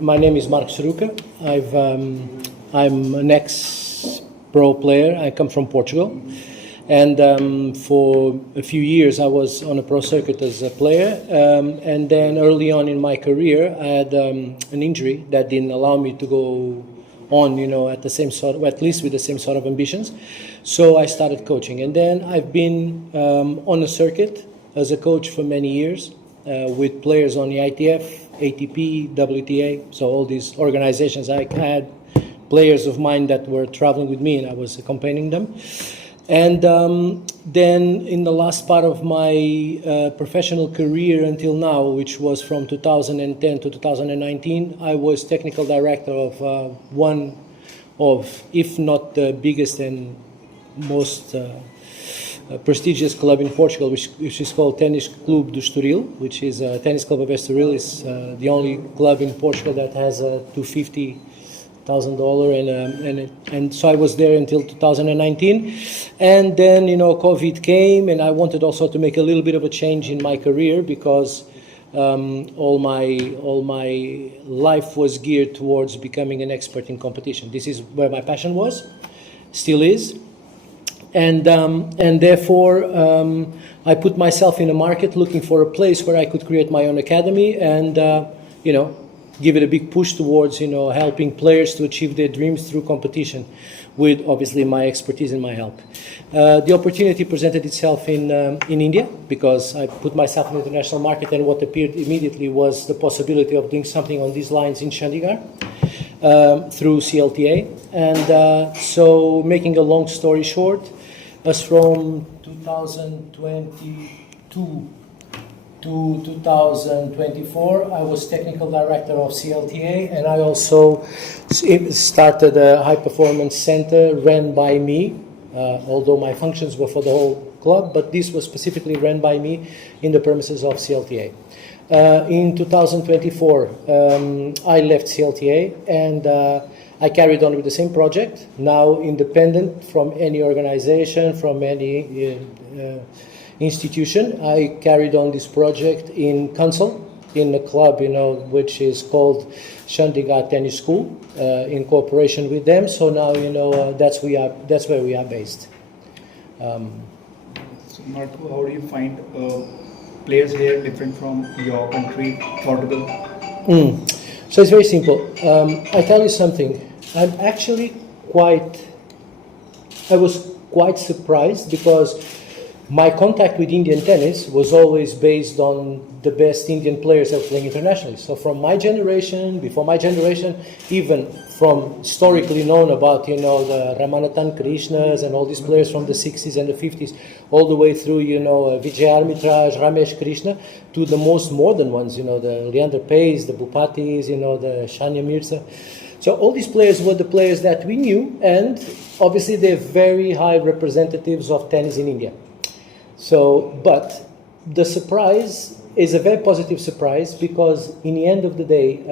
my name is Marco Saruca. I'm an ex-pro player. I come from Portugal. And for a few years, I was on a pro circuit as a player. And then early on in my career, I had an injury that didn't allow me to go on, at the same sort of, at least with the same sort of ambitions. So I started coaching. And then I've been on a circuit as a coach for many years with players on the ITF, ATP, WTA, so all these organizations. I had players of mine that were traveling with me and I was accompanying them. And then in the last part of my professional career until now, which was from 2010 to 2019, I was technical director of one of, if not the biggest and most prestigious club in Portugal, which is called Tennis Club do Estoril, which is a tennis club of Estoril. Is the only club in Portugal that has a $250,000 and so I was there until 2019, and then COVID came, and I wanted also to make a little bit of a change in my career because all my life was geared towards becoming an expert in competition. This is where my passion was, still is. And therefore, I put myself in a market looking for a place where I could create my own academy and, give it a big push towards, helping players to achieve their dreams through competition with, obviously, my expertise and my help. The opportunity presented itself in India because I put myself in the international market, and what appeared immediately was the possibility of doing something on these lines in Chandigarh. Through CLTA, and so making a long story short, as from 2022 to 2024, I was technical director of CLTA, and I also started a high performance center ran by me, although my functions were for the whole club, but this was specifically ran by me in the premises of CLTA. In 2024, I left CLTA and I carried on with the same project, now independent from any organization, from any institution. I carried on this project in Council, in a club, which is called Chandigarh Tennis School, in cooperation with them. So now, that's where we are based. So Marco, how do you find players here different from your country, Portugal? So it's very simple. I tell you something. I was quite surprised because my contact with Indian tennis was always based on the best Indian players that were playing internationally. So from my generation, before my generation, even from historically known about, the Ramanathan Krishnas and all these players from the 60s and the 50s, all the way through, Vijay Armitraj, Ramesh Krishna, to the most modern ones, the Leander Paes, the Bupatis, the Shania Mirza. So all these players were the players that we knew, and obviously they're very high representatives of tennis in India. So, but the surprise is a very positive surprise because in the end of the day,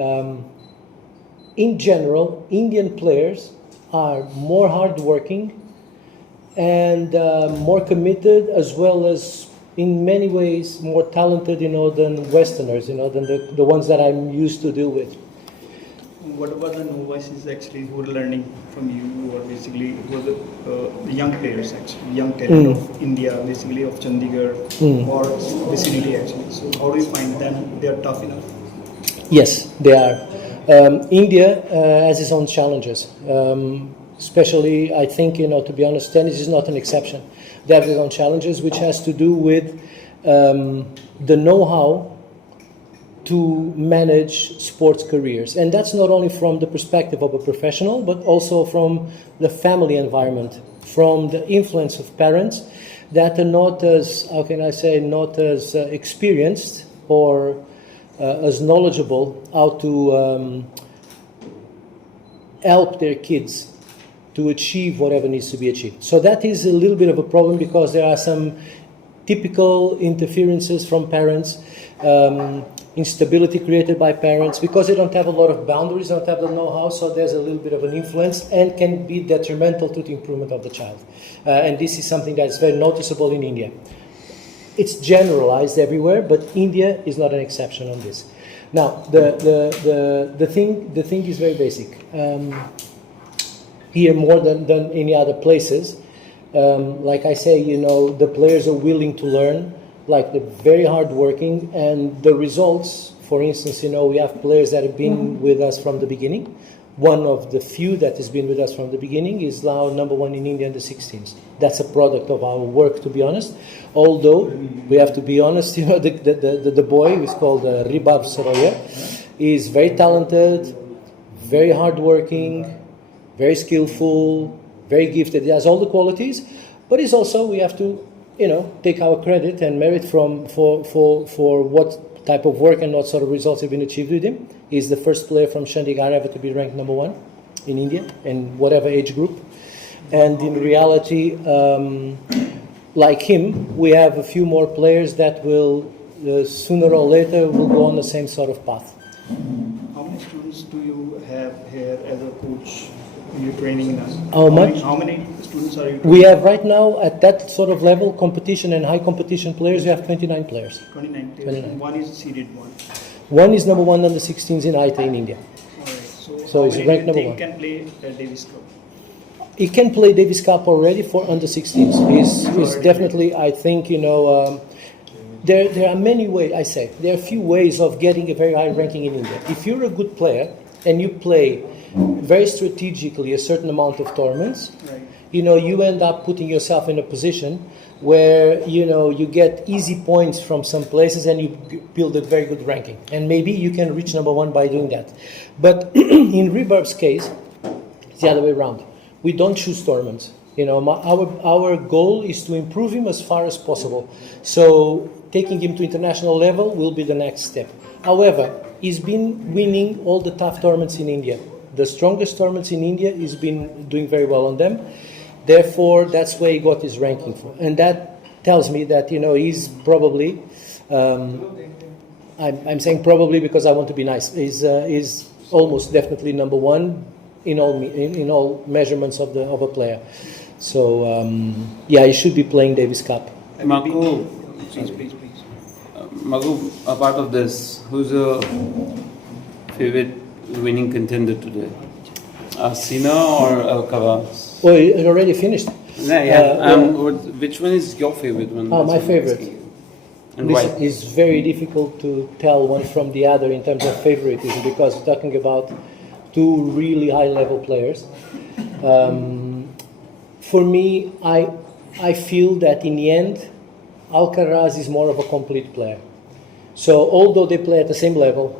in general, Indian players are more hardworking and more committed, as well as in many ways more talented, than Westerners, than the ones that I'm used to deal with. What about the novices actually who are learning from you, or basically it was the young players actually, young talent of India, basically of Chandigarh or vicinity actually. So how do you find them? They are tough enough? Yes, they are. India has its own challenges. Especially, I think, to be honest, tennis is not an exception. They have their own challenges, which has to do with the know-how to manage sports careers. And that's not only from the perspective of a professional, but also from the family environment, from the influence of parents that are not as, not as experienced or as knowledgeable how to help their kids to achieve whatever needs to be achieved. So that is a little bit of a problem because there are some typical interferences from parents, instability created by parents because they don't have a lot of boundaries, don't have the know-how, so there's a little bit of an influence and can be detrimental to the improvement of the child. And this is something that is very noticeable in India. It's generalized everywhere, but India is not an exception on this. Now, the thing is very basic. Here, more than any other places, like I say, the players are willing to learn, like they're very hardworking, and the results, for instance, we have players that have been with us from the beginning. One of the few that has been with us from the beginning is now number one in India in the 16s. That's a product of our work, to be honest. Although, we have to be honest, the boy, who's called Marco Saruca, is very talented, very hardworking, very skillful, very gifted. He has all the qualities, but he's also, we have to, take our credit and merit for what type of work and what sort of results have been achieved with him. He's the first player from Chandigarh ever to be ranked number one in India, in whatever age group. And in reality, like him, we have a few more players that will, sooner or later, will go on the same sort of path. How many students do you have here as a coach? You're training us. How much? How many students are you training? We have right now, at that sort of level, competition and high competition players, we have 29 players. 29 players. 29. One is seeded one. One is number one under 16s in ITA in India. All right. So he's ranked number one. He can play Davis Cup. He can play Davis Cup already for under 16s. He's definitely, I think, there are many ways, I say, there are a few ways of getting a very high ranking in India. If you're a good player and you play very strategically a certain amount of tournaments, right, you end up putting yourself in a position where, you get easy points from some places and you build a very good ranking. And maybe you can reach number one by doing that. But in Rebarb's case, it's the other way around. We don't choose tournaments. Our goal is to improve him as far as possible. So taking him to international level will be the next step. However, he's been winning all the tough tournaments in India. The strongest tournaments in India, he's been doing very well on them. Therefore, that's where he got his ranking for. And that tells me that, he's probably, I'm saying probably because I want to be nice, is almost definitely number one in all measurements of a player. So, he should be playing Davis Cup. Marco, please. Marco, apart of this, who's your favorite winning contender today? Sina or Alcaraz? Oh, it already finished. Which one is your favorite one? Oh, my favorite. And why? It's very difficult to tell one from the other in terms of favoritism because we're talking about two really high-level players. For me, I feel that in the end, Alcaraz is more of a complete player. So although they play at the same level,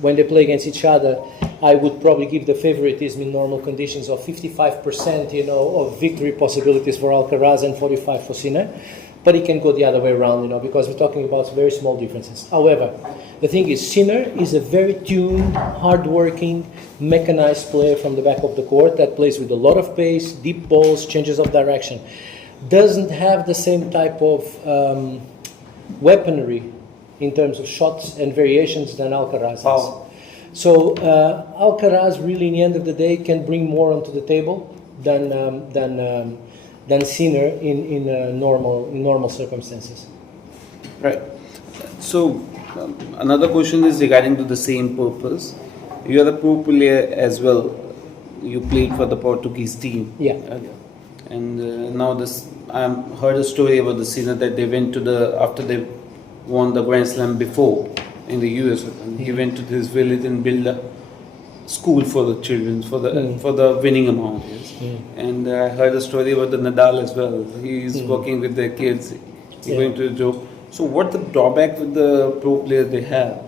when they play against each other, I would probably give the favoritism in normal conditions of 55%, of victory possibilities for Alcaraz and 45% for Sinner. But it can go the other way around, because we're talking about very small differences. However, the thing is, Sinner is a very tuned, hard-working, mechanized player from the back of the court that plays with a lot of pace, deep balls, changes of direction. Doesn't have the same type of weaponry in terms of shots and variations than Alcaraz has. So Alcaraz really, in the end of the day, can bring more onto the table than Sinner in normal circumstances. Right. So another question is regarding to the same purpose. You are a pro player as well. You played for the Portuguese team. Yeah. And now I heard a story about the Sinner that they went to after they won the Grand Slam before in the US. And he went to this village and built a school for the children for the winning amount. Yes. And I heard a story about the Nadal as well. He's working with their kids. He's going to the job. So what's the drawback with the pro players they have?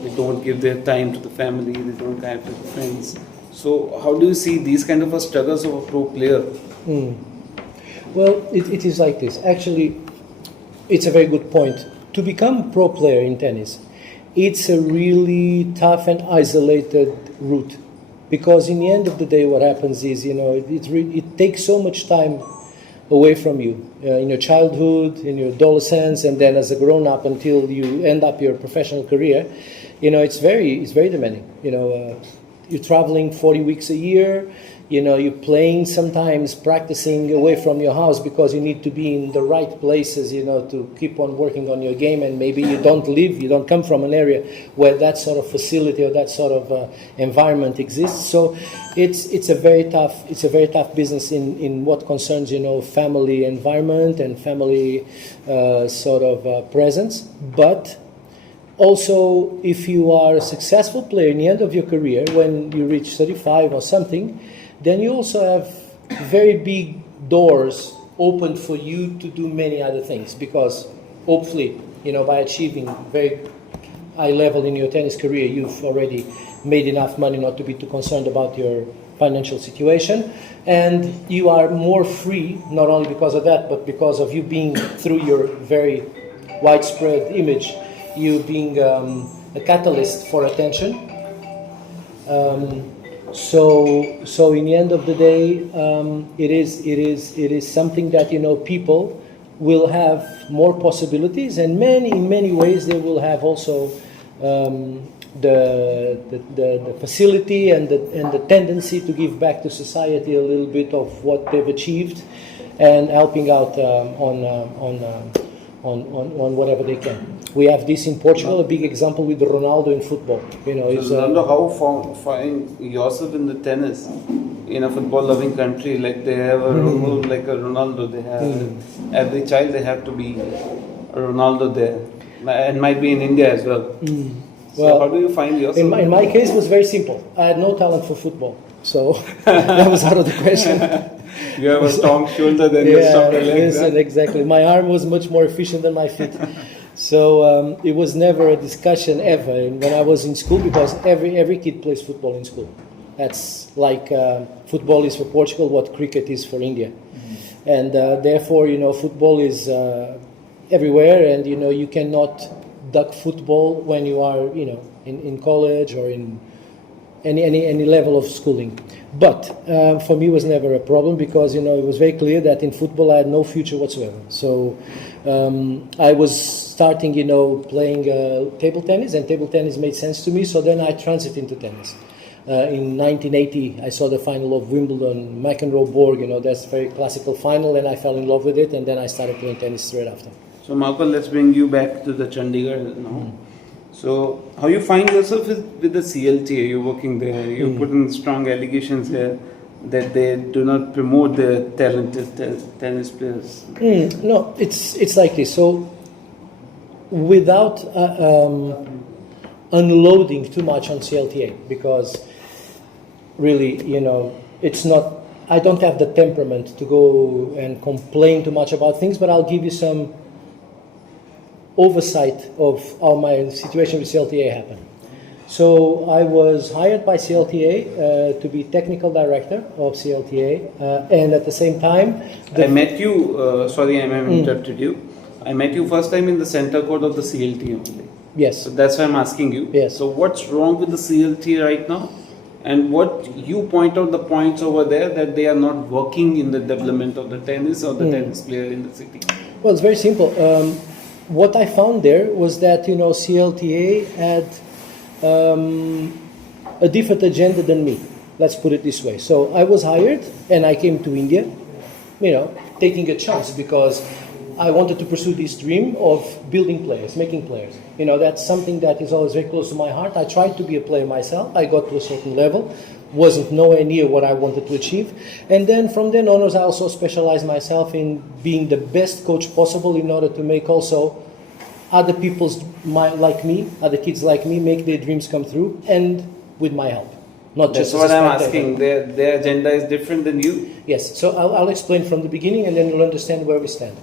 They don't give their time to the family. They don't connect with friends. So how do you see these kind of struggles of a pro player? Well, it is like this. Actually, it's a very good point. To become a pro player in tennis, it's a really tough and isolated route. Because in the end of the day, what happens is, it takes so much time away from you in your childhood, in your adolescence, and then as a grown-up until you end up your professional career. It's very demanding. you're traveling 40 weeks a year. You know, you're playing sometimes, practicing away from your house because you need to be in the right places, you know, to keep on working on your game. And maybe you don't come from an area where that sort of facility or that sort of environment exists. So it's a very tough business in what concerns, you know, family environment and family sort of presence. But also, if you are a successful player in the end of your career, when you reach 35 or something, then you also have very big doors open for you to do many other things, because hopefully, you know, by achieving very high level in your tennis career, you've already made enough money not to be too concerned about your financial situation, and you are more free, not only because of that, but because of you being, through your very widespread image, you being a catalyst for attention. So in the end of the day, it is something that, you know, people will have more possibilities, and in many ways they will have also the facility and the tendency to give back to society a little bit of what they've achieved, and helping out on whatever they can. We have this in Portugal, a big example with Ronaldo in football. You know, so Ronaldo, how find yourself in the tennis in a football-loving country? Like they have a role like a Ronaldo. They have every child. They have to be a Ronaldo there, and might be in India as well. So well, how do you find yourself? In my case, it was very simple. I had no talent for football, so that was out of the question. You have a strong shoulder, then you stop your legs. Yes, exactly. My arm was much more efficient than my feet. So it was never a discussion ever. And when I was in school, because every kid plays football in school. That's like football is for Portugal what cricket is for India. And therefore, you know, football is everywhere, and, you know, you cannot duck football when you are, you know, in college or in any level of schooling. But for me, it was never a problem, because, you know, it was very clear that in football I had no future whatsoever. So I was starting, you know, playing table tennis, and table tennis made sense to me. So then I transited into tennis. In 1980, I saw the final of Wimbledon, McEnroe-Borg. You know, that's a very classical final, and I fell in love with it, and then I started playing tennis straight after. So Marco, let's bring you back to the Chandigarh now. So how you find yourself with the CLTA? You're working there. You put in strong allegations here that they do not promote the talented tennis players. No, it's like this. So without unloading too much on CLTA, because really, you know, it's not. I don't have the temperament to go and complain too much about things, but I'll give you some oversight of how my situation with CLTA happened. So I was hired by CLTA to be technical director of CLTA, and at the same time, I met you. Sorry, I interrupted you. I met you first time in the center court of the CLTA only. Yes. So that's why I'm asking you. Yes. So what's wrong with the CLTA right now? And what you point out the points over there that they are not working in the development of the tennis or the tennis player in the city? Well, it's very simple. What I found there was that, you know, CLTA had a different agenda than me. Let's put it this way. So I was hired and I came to India, you know, taking a chance, because I wanted to pursue this dream of building players, making players. You know, that's something that is always very close to my heart. I tried to be a player myself. I got to a certain level, wasn't nowhere near what I wanted to achieve. And then from then onwards, I also specialized myself in being the best coach possible in order to make also other people's, like me, other kids like me, make their dreams come through, and with my help. Not That's just what I'm asking. Their agenda is different than you? Yes. So I'll explain from the beginning, and then you'll understand where we stand.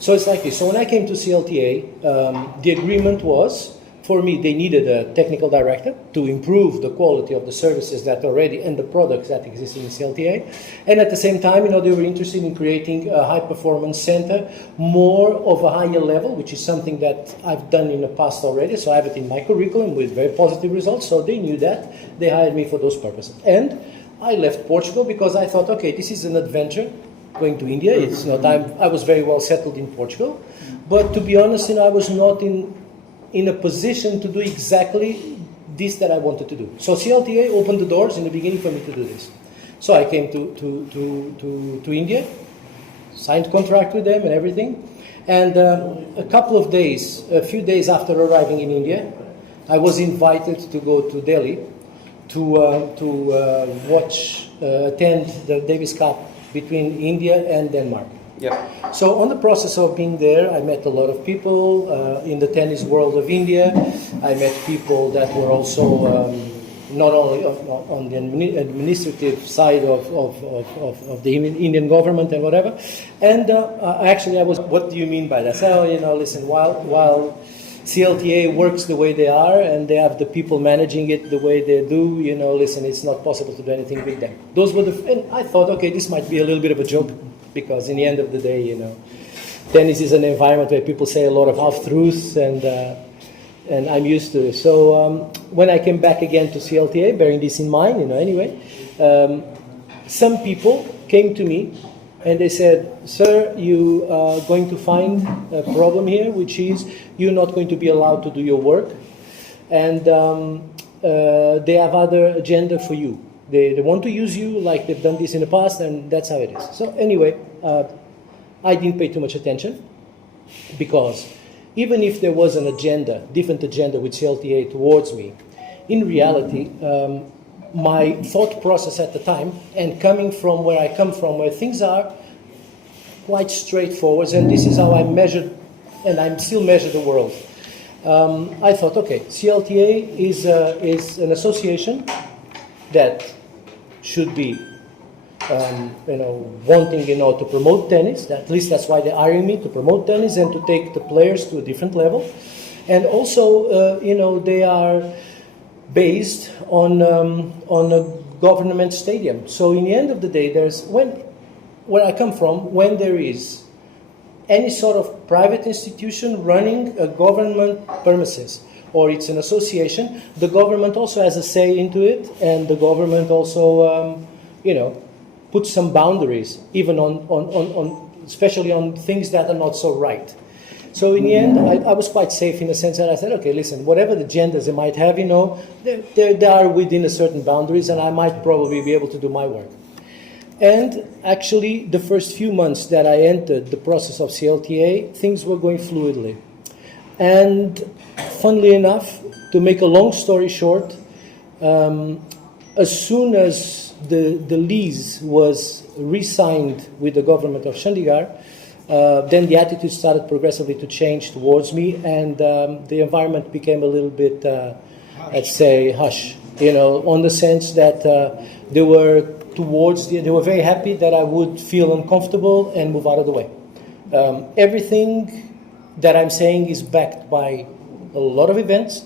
So it's like this. So when I came to CLTA, the agreement was, for me, they needed a technical director to improve the quality of the services that already and the products that existed in CLTA. And at the same time, you know, they were interested in creating a high-performance center, more of a higher level, which is something that I've done in the past already. So I have it in my curriculum with very positive results. So they knew that. They hired me for those purposes. And I left Portugal because I thought, okay, this is an adventure. Going to India, it's not. I was very well settled in Portugal, but to be honest, you know, I was not in a position to do exactly this that I wanted to do. So CLTA opened the doors in the beginning for me to do this. So I came to India, signed contract with them and everything. And a few days after arriving in India, I was invited to go to Delhi to attend the Davis Cup between India and Denmark. Yeah. So on the process of being there, I met a lot of people in the tennis world of India. I met people that were also not only on the administrative side of the Indian government and whatever. And actually, I was, what do you mean by that? So, listen, while CLTA works the way they are and they have the people managing it the way they do, listen, it's not possible to do anything with them. And I thought, okay, this might be a little bit of a joke, because in the end of the day, tennis is an environment where people say a lot of half-truths, and I'm used to it. So when I came back again to CLTA, bearing this in mind, anyway, some people came to me and they said, sir, you are going to find a problem here, which is you're not going to be allowed to do your work, and they have other agenda for you. They want to use you like they've done this in the past, and that's how it is. So anyway, I didn't pay too much attention, because even if there was an agenda, different agenda with CLTA towards me, in reality, my thought process at the time, and coming from where I come from, where things are quite straightforward, and this is how I measured, and I still measure the world. I thought, okay, CLTA is an association that should be, wanting, to promote tennis. At least that's why they're hiring me, to promote tennis and to take the players to a different level. And also, they are based on a government stadium. So in the end of the day, where I come from, when there is any sort of private institution running a government premises, or it's an association, the government also has a say into it, and the government also, puts some boundaries, even on especially on things that are not so right. So in the end, I was quite safe in the sense that I said, okay, listen, whatever the agendas they might have, they are within a certain boundaries, and I might probably be able to do my work. And actually, the first few months that I entered the process of CLTA, things were going fluidly. And funnily enough, to make a long story short, as soon as the lease was re-signed with the government of Chandigarh, then the attitude started progressively to change towards me, and the environment became a little bit, let's say, hush, on the sense that they were very happy that I would feel uncomfortable and move out of the way. Everything that I'm saying is backed by a lot of events,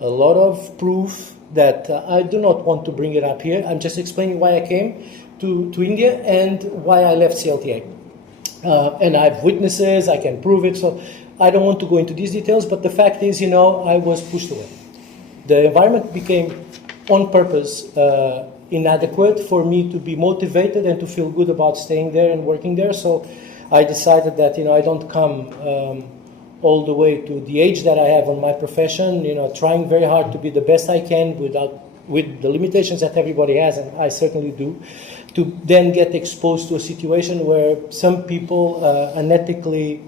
a lot of proof that I do not want to bring it up here. I'm just explaining why I came to India and why I left CLTA. And I have witnesses, I can prove it, so I don't want to go into these details, but the fact is, I was pushed away. The environment became, on purpose, inadequate for me to be motivated and to feel good about staying there and working there, so I decided that, I don't come all the way to the age that I have on my profession, trying very hard to be the best I can with the limitations that everybody has, and I certainly do, to then get exposed to a situation where some people unethically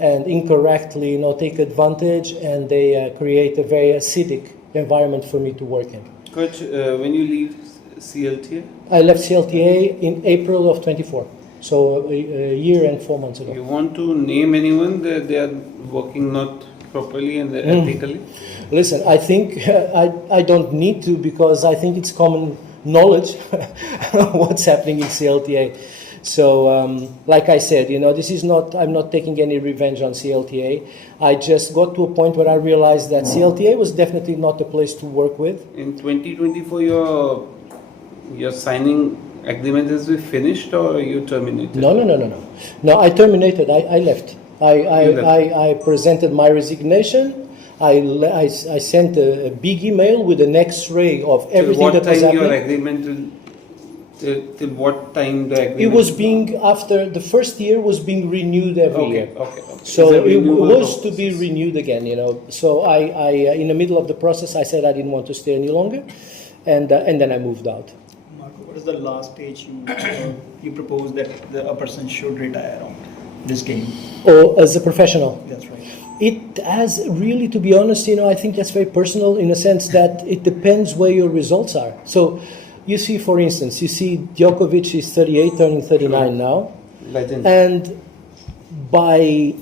and incorrectly, take advantage, and they create a very acidic environment for me to work in. Coach, when you leave CLTA? I left CLTA in April of 24. So a year and 4 months ago. You want to name anyone that they are working not properly and ethically? Listen, I think I don't need to, because I think it's common knowledge what's happening in CLTA. So, like I said, I'm not taking any revenge on CLTA. I just got to a point where I realized that CLTA was definitely not the place to work with. In 2024, you're signing agreement has been finished, or you terminated? No, I terminated. I left. I presented my resignation. I sent a big email with an X-ray of everything that was happening. What time your agreement will till what time the agreement? It was being after the first year was being renewed every year. Okay. So It's a it renewal was to be process. renewed again, you know. So I in the middle of the process, I said I didn't want to stay any longer, and then I moved out. Marco, what is the last age you propose that a person should retire on this game? Or as a professional. That's right. It has really, to be honest, you know, I think that's very personal in a sense that it depends where your results are. So you see, for instance, you see Djokovic is 38, turning 39 now. Legend. And by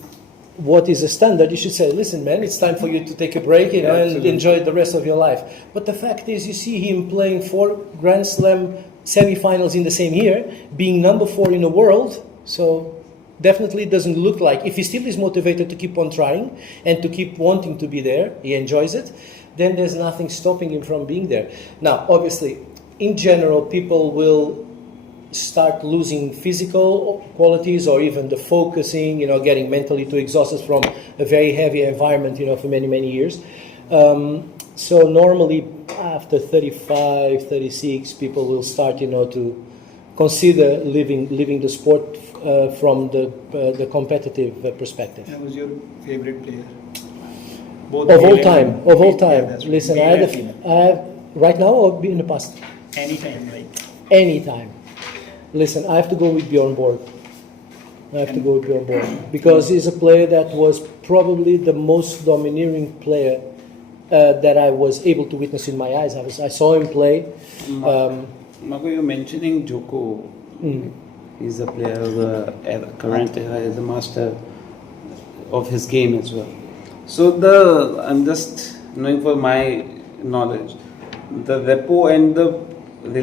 what is a standard, you should say, listen, man, it's time for you to take a break, you know, and Absolutely. enjoy the rest of your life. But the fact is, you see him playing 4 Grand Slam semi-finals in the same year, being number 4 in the world. So definitely doesn't look like, if he still is motivated to keep on trying and to keep wanting to be there, he enjoys it, then there's nothing stopping him from being there. Now, obviously, in general, people will start losing physical qualities or even the focusing, you know, getting mentally too exhausted from a very heavy environment, you know, for many, many years. So normally after 35, 36, people will start, you know, to consider leaving the sport from the competitive perspective. And who was your favorite player? Of all time. Yeah, that's right. Listen, Male I and have, female. I have right now or in the past? Anytime, like. Anytime. Listen, I have to go with Bjorn Borg. Because he's a player that was probably the most domineering player that I was able to witness in my eyes. I saw him play. Marco, you're mentioning Joko. He's a player of the current era, is a master of his game as well. So I'm just knowing for my knowledge, the repo and the